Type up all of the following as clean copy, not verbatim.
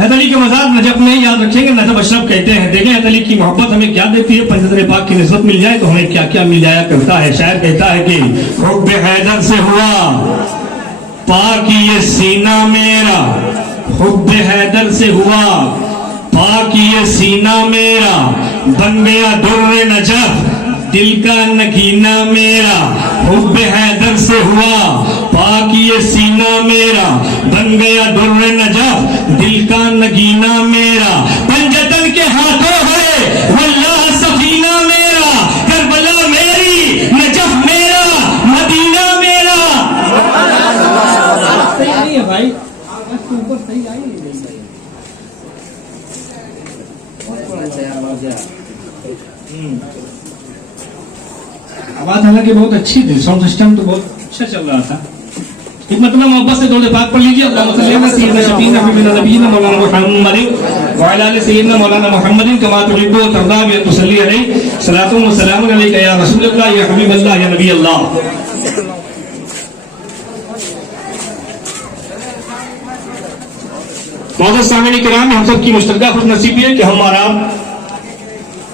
हैदर अली के मज़ार नजफ में याद रखेंगे, नजफ अशरफ कहते हैं। देखें हैदर अली की मोहब्बत हमें क्या देती है। पंजतन पाक की निस्बत मिल जाए तो हमें क्या क्या मिल जाया करता है। शायर कहता है कि हुब्बे हैदर से हुआ पाक ये सीना मेरा, हुब्बे हैदर से हुआ पाक ये सीना मेरा, बन गया दुर्रे नजफ दिल का नगीना मेरा। हुब्बे हैदर से हुआ पाक ये सीना मेरा, बन गया दुर्रे नजफ दिल का नगीना मेरा। पंजतन के हाथों है वल्लाह सफीना मेरा, करबला मेरी नजफ मेरा, मदीना मेरा। सही है भाई, ऊपर सही आई आवाज हालांकि बहुत अच्छी थी, साउंड सिस्टम तो बहुत अच्छा चल रहा था। एक मतलब मोहब्बत से दौड़े पाक पढ़ लीजिए। अल्लाहुम्मा सल्ली अला सय्यिदिना शफीना हबीबिना नबीना मौलाना मुहम्मदिन व अला आलि सय्यिदिना मौलाना मुहम्मदिन कमा तुहिब्बु व तर्दा व तुसल्ली अलैहि सलातु व सलामुन अलैका या रसूलल्लाह या हबीबल्लाह या नबी अल्लाह। मौजूद सामईन किराम, हम सब की मुश्तरका खुशनसीबी है कि हमारा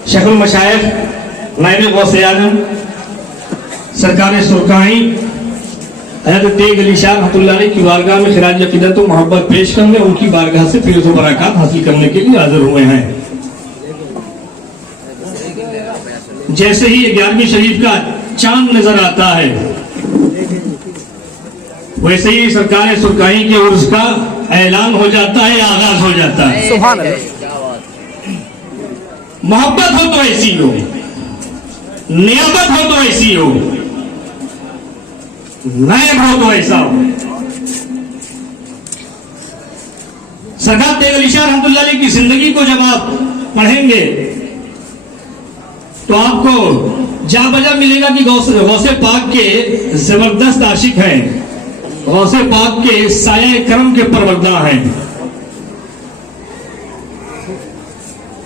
शेखुल मशाइख नायब गौसे आज़म सरकार सुरकाई हज़रत तेग अली शाह रहमतुल्लाह अलैह की बारगाह में खिराज अक़ीदत व मोहब्बत पेश करने, उनकी बारगाह से फैज़ व बरक़ात हासिल करने के लिए हाजिर हुए हैं। जैसे ही 11वीं शरीफ का चांद नजर आता है वैसे ही सरकार सुरकाई के उर्स का ऐलान हो जाता है, आगाज हो जाता है। सुभान अल्लाह। मोहब्बत हो तो ऐसी हो, नियामत हो तो ऐसी हो, नायब हो तो ऐसा हो। सरकार तेग अली शाह रहमतुल्लाह अलैह की जिंदगी को जब आप पढ़ेंगे तो आपको जा बजा मिलेगा कि गौसे पाक के जबरदस्त आशिक हैं, गौसे पाक के साये करम के परवरदा हैं।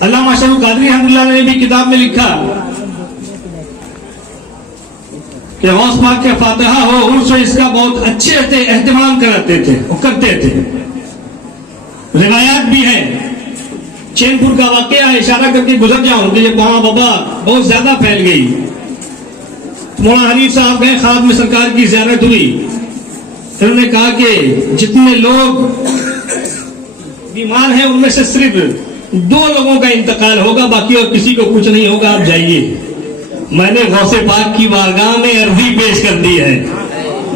अल्लामा शरीफ कादरी रहमतुल्लाह ने भी किताब में लिखा कि गौस पाक के फातिहा हो उर्स इसका बहुत अच्छे एहतमाम करते थे। रिवायात भी है, चैनपुर का वाकया इशारा करके गुजर जाऊं कि वहां बाबा बहुत ज्यादा फैल गई। मौलाना हनीफ साहब गए, ख्वाब में सरकार की ज़ियारत हुई। उन्होंने कहा कि जितने लोग बीमार हैं उनमें से सिर्फ 2 लोगों का इंतकाल होगा, बाकी और किसी को कुछ नहीं होगा, आप जाइए। मैंने गौसे पाक की बारगाह में अर्जी पेश कर दी है,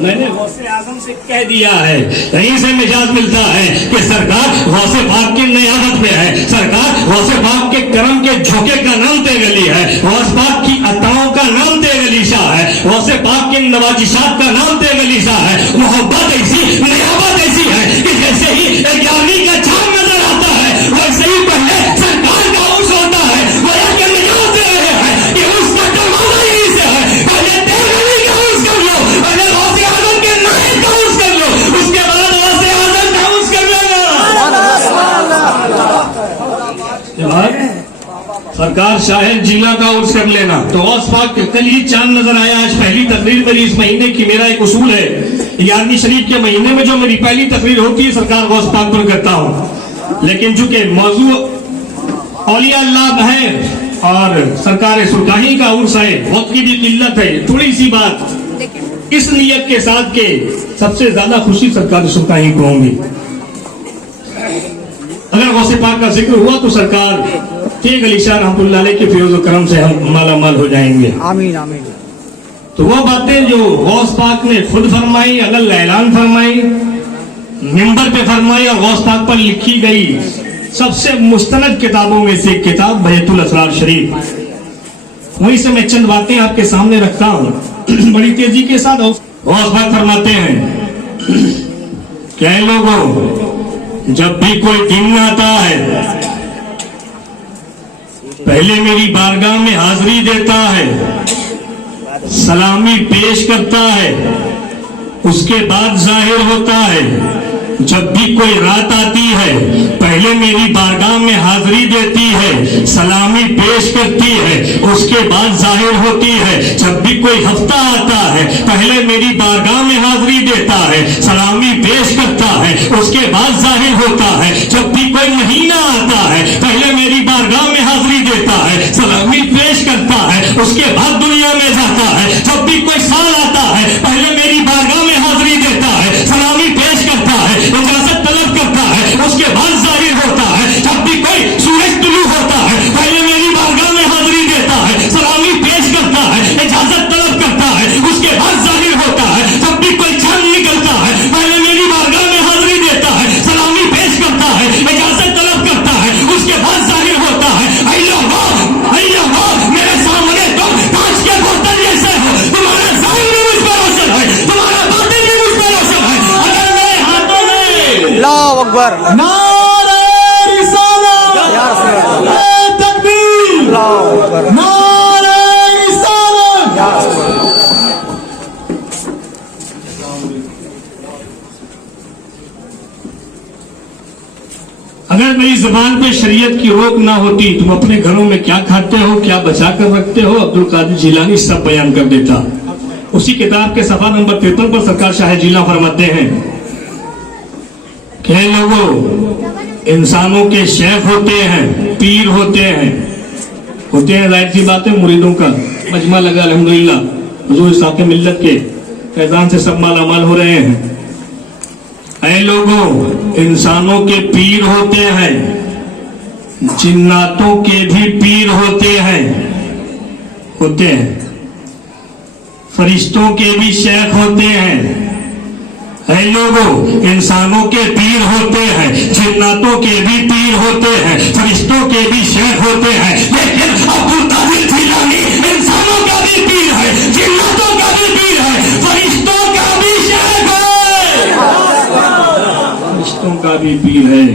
मैंने गौसे आजम से कह दिया है। कहीं से मिजाज मिलता है कि सरकार गौसे पाक की नियामत में है, सरकार गौसे पाक के करम के झोंके का नाम तेग अली है, गौस पाक की अताओं का नाम तेग अली शाह है, गौसे पाक के नवाजिशात का नाम तेग अली शाह है। मोहब्बत ऐसी, नियामत ऐसी है कि जैसे ही 11वीं का चांद नजर आता है वैसे ही पहले सरकार का उर्स होता है। गोया के निजात दे रहे हैं कि उसका दरवाजा यहीं से है। पहले तेग अली का उर्स कर लो, पहले गौसे आजम के नायब का उर्स कर लो, उसके बाद गौसे आजम का उर्स कर लेना। सरकार शाहिद जिला का उर्स कर लेना। तो गौस पाक कल ही चांद नजर आया। आज पहली तकरीर मेरी इस महीने की, मेरा एक उसूल है 11वीं शरीफ के महीने में जो मेरी पहली तकरीर होती है सरकार गौस पाक पर करता हूं। लेकिन चूंकि मौजू औलिया अल्लाह है और सरकार सुरकाही का उर्स है, वक्त की भी किल्लत है, थोड़ी सी बात इस नियत के साथ के सबसे ज्यादा खुशी सरकार सुरकाही को होंगी। अगर गौसे पाक का जिक्र हुआ तो सरकार तेग अली शाह रहमतुल्लाह अलैह के फैज़ व करम से हम माला माल हो जाएंगे। आमीन आमीन। तो वो बातें जो गौस पाक ने खुद फरमाई, अलग ऐलान फरमाई, मिंबर पे फरमाई और गौस पाक पर लिखी गई सबसे मुस्तनद किताबों में से किताब बहयतुल असरार शरीफ, वहीं से मैं चंद बातें आपके सामने रखता हूं बड़ी तेजी के साथ। गौस पाक फरमाते हैं क्या लोगों, जब भी कोई दिन आता है पहले मेरी बारगाह में हाजिरी देता है, सलामी पेश करता है, उसके बाद जाहिर होता है। जब भी कोई रात आती है पहले मेरी बारगाह में हाजिरी देती है, सलामी पेश करती है, उसके बाद जाहिर होती है। जब भी कोई हफ्ता आता है पहले मेरी बारगाह में हाजिरी देता है, सलामी पेश करता है, उसके बाद जाहिर होता है। जब भी कोई उसके बाद दुनिया में जाता है। जब भी कोई साल आता है पहले मेरी बारगाह में हाजिरी देता है, सलामी पेश करता है, इजाजत तलब करता है, उसके बाद जाहिर होता है। जब भी कोई सूरज तुलू होता है पहले मेरी बारगाह में हाजिरी देता है, सलामी पेश करता है, इजाजत तलब करता है, उसके बाद जाहिर होता है। जब भी कोई चांद निकलता है पहले मेरी बारगाह में हाजिरी देता है, सलामी पेश करता है, इजाजत तलब करता है, उसके बाद जाहिर होता है। अल्लाह मेरे सामने तुम कांच के बोतल जैसे हो, तुम्हारा ज़ाहिर भी मुझ पर रोशन है, तुम्हारा बातिन भी मुझ पर रोशन है। अगर मेरे हाथों में अल्लाहु अकबर, नारे रिसालत, तकबीर, अल्लाहु अकबर, नारे रिसालत। अगर मेरी जबान पे शरीयत की रोक ना होती, तुम अपने घरों में क्या खाते हो, क्या बचा कर रखते हो, अब्दुल कादिर जिलानी सब बयान कर देता। उसी किताब के सफा नंबर 53 पर सरकार शाह जिला फरमाते हैं कि लोगों, इंसानों के शेख होते हैं, पीर होते हैं, जाहिर सी बात है, मुरीदों का मजमा लगा अल्हम्दुलिल्लाह, हुजूर साके मिल्लत के फैजान से सब मालामाल हो रहे हैं। ऐ लोगों, इंसानों के पीर होते हैं, जिन्नातों के भी पीर होते हैं, फरिश्तों के भी शेख होते हैं। ऐ लोगों, इंसानों के पीर होते हैं, जिन्नातों के भी पीर होते हैं, फरिश्तों के भी शेख होते हैं, लेकिन अब्दुल कादिर जिलानी इंसानों का भी पीर है, जिन्नातों का भी पीर है, फरिश्तों का भी शेख है, फरिश्तों का भी पीर है।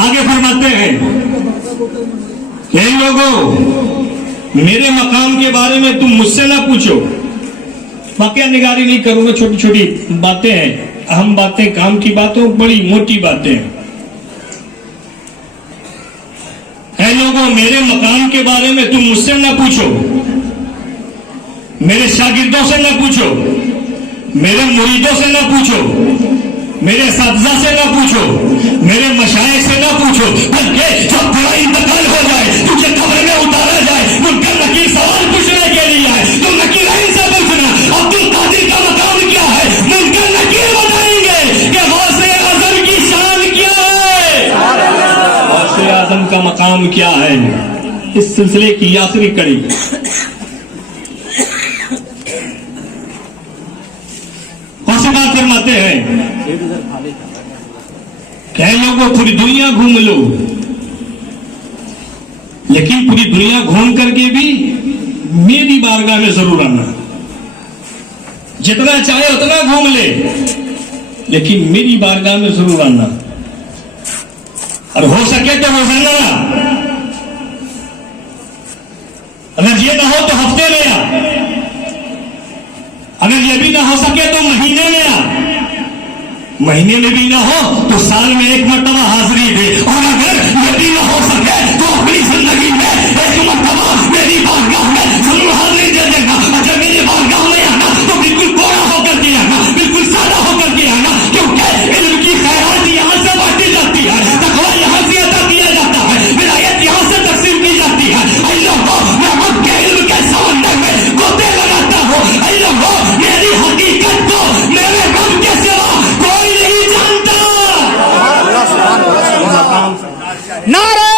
आगे फरमाते हैं कि लोगों, मेरे मकाम के बारे में तुम मुझसे ना पूछो, वाकया निगारी नहीं करूंगा, छोटी छोटी बातें हैं, अहम बातें, काम की बातों, बड़ी मोटी बातें। है लोगों, मेरे मकाम के बारे में तुम मुझसे ना पूछो, मेरे शागिर्दों से ना पूछो, मेरे मुरीदों से ना पूछो, मेरे साथी से ना पूछो, मेरे मशाइख से ना पूछो, बल्कि जब तेरा इंतकाल हो जाए, तुझे कब्र में उतारा जाए, मुनकर नकीर सवाल पूछने के लिए आए, तो नकीर से पूछना अब्दुल कादिर का मकाम क्या है। मुनकर नकीर बताएंगे कि गौसे आजम की शान क्या है, गौसे आजम का मकाम क्या है। इस सिलसिले की आखिरी कड़ी बात फरमाते हैं, कह लोगों, पूरी दुनिया घूम लो, लेकिन पूरी दुनिया घूम करके भी मेरी बारगाह में जरूर आना। जितना चाहे उतना घूम ले, लेकिन मेरी बारगाह में जरूर आना, और हो सके तो रोजाना, अगर ये ना हो तो हफ्ते में आ, अगर ये भी ना हो सके तो महीने में आ, महीने में भी ना हो तो साल में एक मरतबा हाजिरी दे, और अगर ये भी ना हो सके तो अपनी जिंदगी में एक मरतबा मेरी बारगाह में जरूर हाजिरी दे देगा। अगर मेरी बारगाह में आना तो बिल्कुल कोरा होकर के आना, बिल्कुल सादा होकर के आना, क्योंकि इल्म की खैरात यहाँ से बांटी जाती है, तकवा यहाँ से अदा किया जाता है, विलायत यहाँ से तकसीम की जाती है। अल्लाह मैं रब के इल्म के समंदर में गोते लगाता हूँ। अल्लाह मेरी हकीकत को मेरे रब के सिवा कोई नहीं जानता। नारे